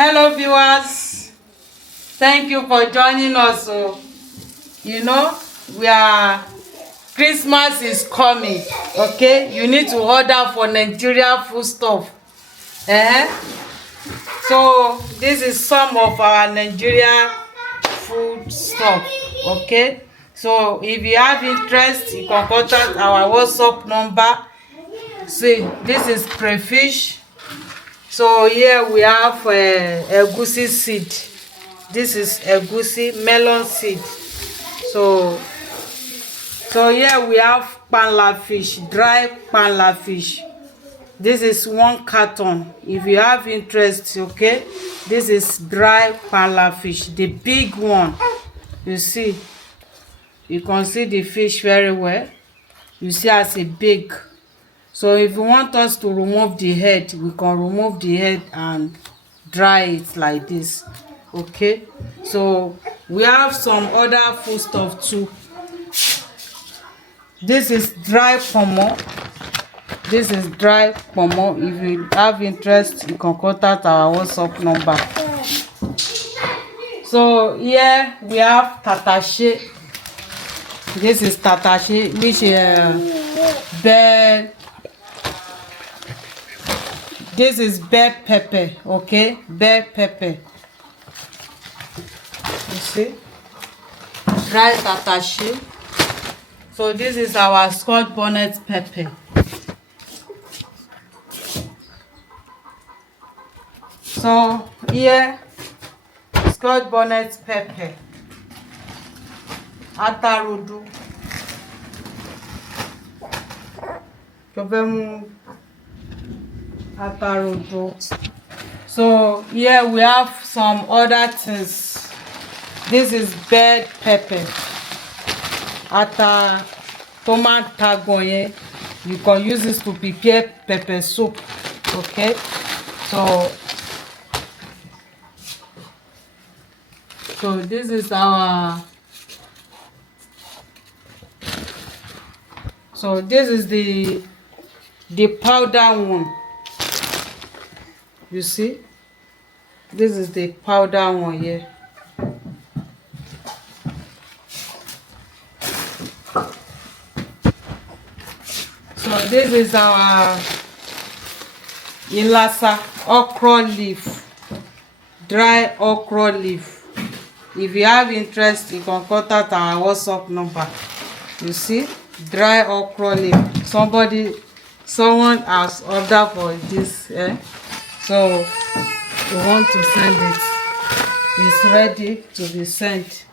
Hello viewers, thank you for joining us. So we are Christmas is coming. Okay, you need to order for Nigeria food stuff. So this is some of our Nigeria food stuff. Okay, so if you have interest, you can contact our WhatsApp number. See, this is crayfish. So here we have egusi seed. This is egusi melon seed. So here we have panla fish, dry panla fish. This is 1 carton. If you have interest, okay, this is dry panla fish, the big one. You see, you can see the fish very well. You see as a big. So if you want us to remove the head, we can remove the head and dry it like this. Okay, so we have some other food stuff too. This is dry pomo. This is dry pomo. If you have interest, you can contact our WhatsApp number. So here we have tatashe. This is tatashe, which this is bell pepper. Okay, bell pepper. You see, dry tatashe. So this is our Scotch bonnet pepper. So here, Scotch bonnet pepper, atarodo, atarodo. So here we have some other things. This is bell pepper, tomato goye. You can use this to prepare pepper soup. Okay, so this is our, so this is the powder one. You see, this is the powder one here. So this is our ilasa okra leaf, dry okra leaf. If you have interest, you can contact our WhatsApp number. You see, dry okra leaf. Someone has ordered for this. So we want to send it. It's ready to be sent.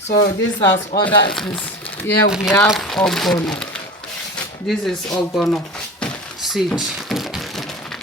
So this has ordered this. Here we have ogbono. This is ogbono seed.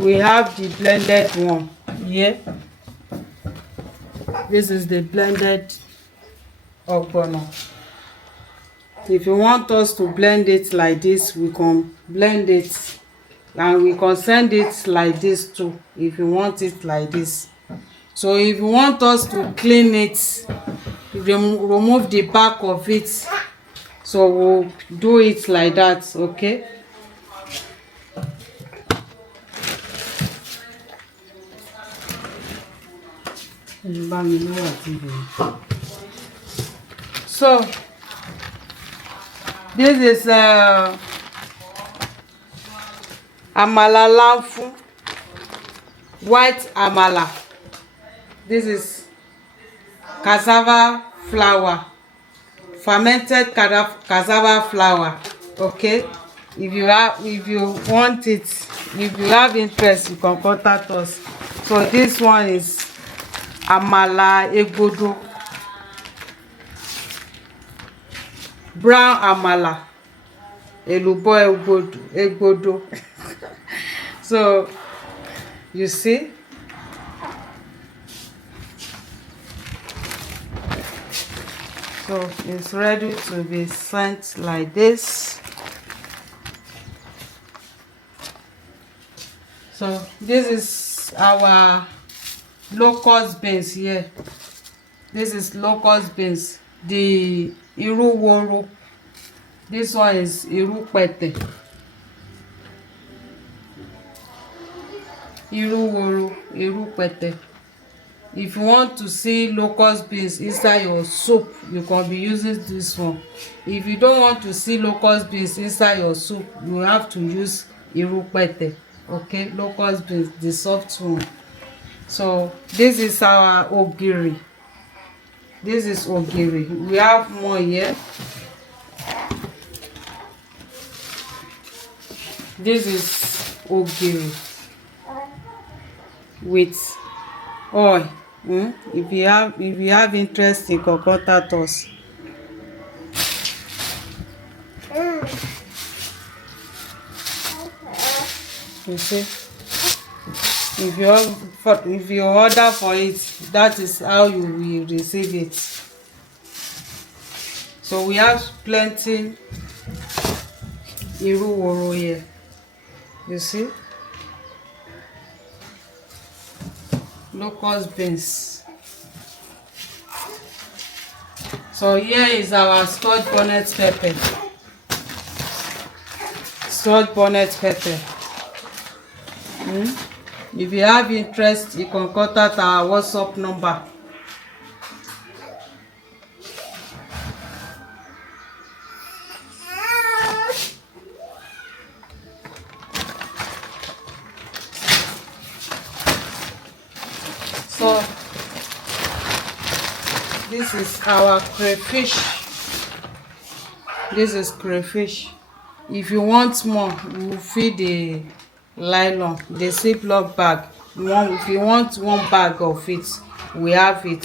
We have the blended one here. This is the blended ogbono. If you want us to blend it like this, we can blend it, and we can send it like this too, if you want it like this. So if you want us to clean it, remove the back of it, so we'll do it like that. Okay, so this is amala lamfu, white amala. This is cassava flour, fermented cassava flour. Okay, if you want it, if you have interest, you can contact us. So this one is amala egbodo, brown amala, elubo egbodo. So you see, so it's ready to be sent like this. So this is our locust beans here. This is locust beans, the iruworo. This one is irupete. Iruworo, irupete. If you want to see locust beans inside your soup, you can be using this one. If you don't want to see locust beans inside your soup, you have to use irupete. Okay, locust beans, the soft one. So this is our ogiri. This is ogiri. We have more here. This is ogiri with oil. If you have interest, you can contact us. You see, if you order for it, that is how you will receive it. So we have plenty iruworo here. You see, locust beans. So here is our scotch bonnet pepper. Scotch bonnet pepper. If you have interest, you can contact our WhatsApp number. So this is our crayfish. This is crayfish. If you want more, you feed the nylon, the Ziploc bag. If you want one bag of it, we have it.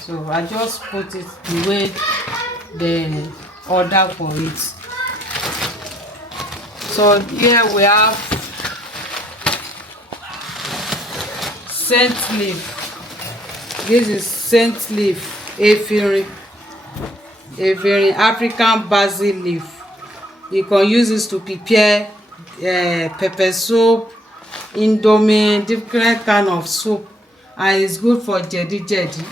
So I just put it the way they order for it. So here we have scent leaf. This is scent leaf, efirin, African basil leaf. You can use this to prepare pepper soup, indomie, different kind of soup, and it's good for jedi.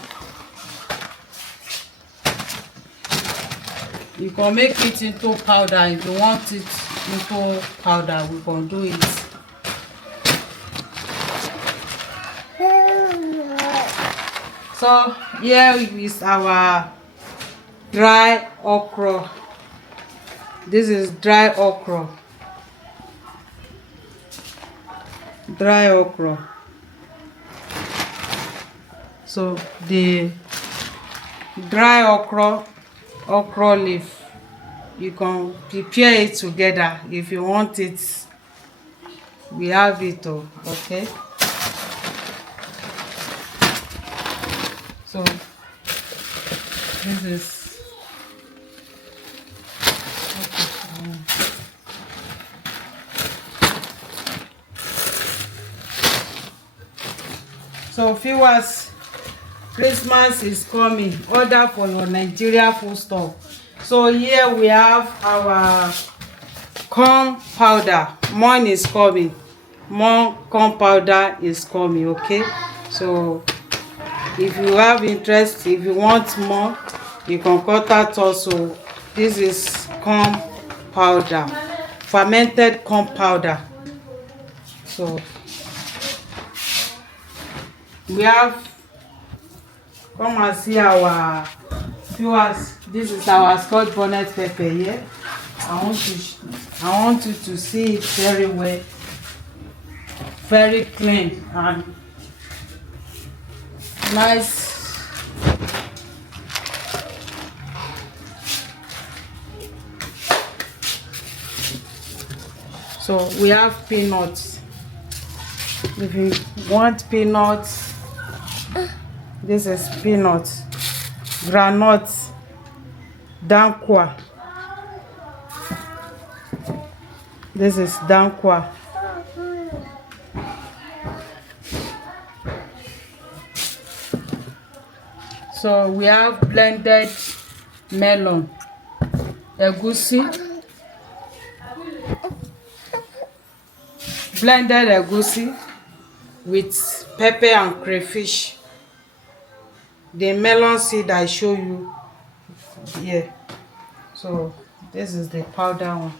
You can make it into powder. If you want it into powder, we can do it. So here is our dry okra. This is dry okra. Dry okra. So the dry okra leaf, you can prepare it together. If you want it, we have it. Okay. So this is so viewers, Christmas is coming. Order for your Nigeria food stuff. So here we have our corn powder. More is coming. More corn powder is coming. Okay. So if you have interest, if you want more, you can contact us. So this is corn powder, fermented corn powder. So we have, come and see our viewers. This is our scotch bonnet pepper here. I want you to see it very well, very clean and nice. So we have peanuts. If you want peanuts, this is peanuts, groundnuts, dankwa. This is dankwa. So we have blended melon, egusi, blended egusi with pepper and crayfish. The melon seed I show you here. So this is the powder one,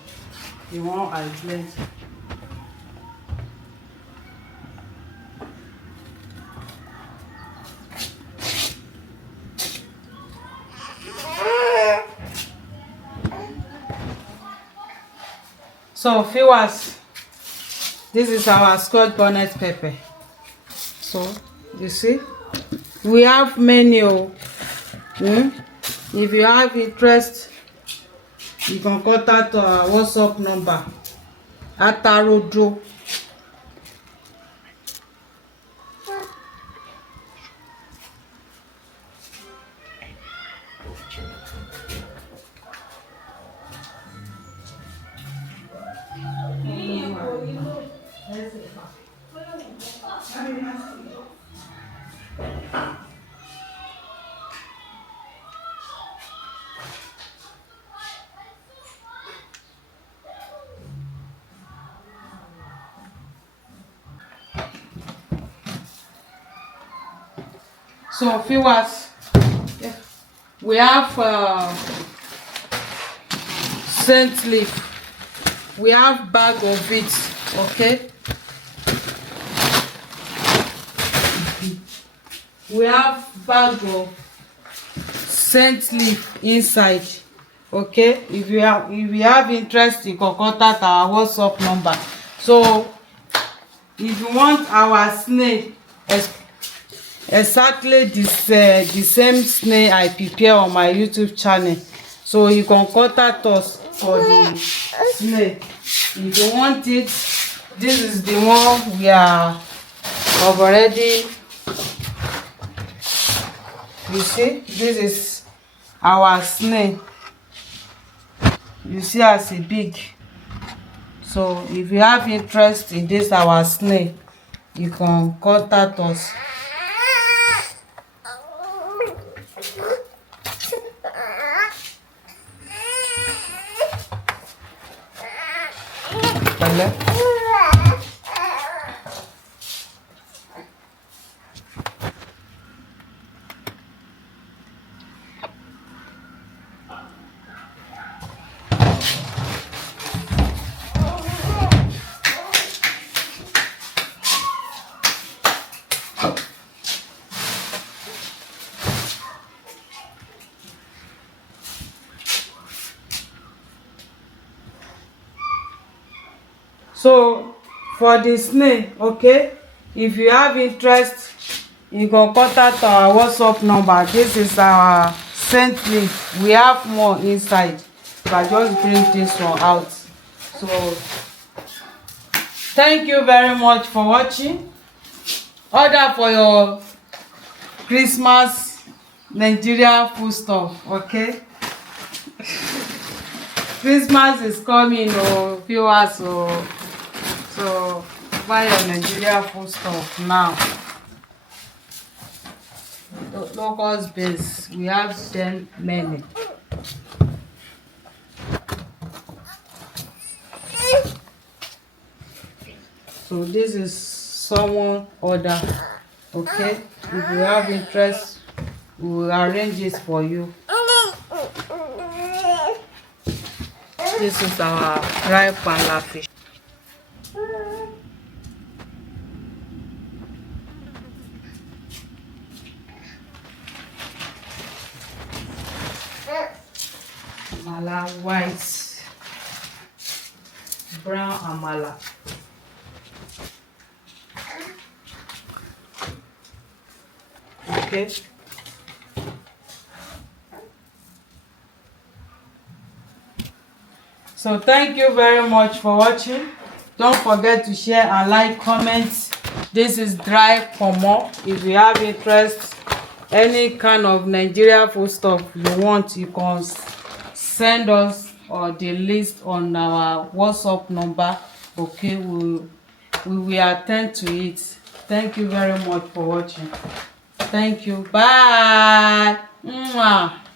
the one I blend. So viewers, this is our scotch bonnet pepper. So you see, we have menu. If you have interest, you can contact our WhatsApp number atarodo. So viewers, we have scent leaf. We have bag of it. Okay. We have bag of scent leaf inside. Okay, if you have interest, you can contact our WhatsApp number. So if you want our snail, exactly this the same snail I prepare on my YouTube channel, so you can contact us for the snail. If you want it, this is the one we have already. You see, this is our snail. You see as a big. So if you have interest in this our snail, you can contact us. So for the snail, okay, if you have interest, you can contact our WhatsApp number. This is our scent leaf. We have more inside, so I just bring this one out. So thank you very much for watching. Order for your Christmas Nigeria food stuff. Okay. Christmas is coming, oh viewers, so buy your Nigeria food stuff now. Locust base, we have them many. So this is someone order. Okay, if you have interest, we will arrange it for you. This is our ripe pala fish. Amala white, brown amala. Okay. So thank you very much for watching. Don't forget to share and like, comment. This is dry pomo. If you have interest, any kind of Nigeria food stuff you want, you can send us or the list on our WhatsApp number. Okay, we will attend to it. Thank you very much for watching. Thank you. Bye. Mwah.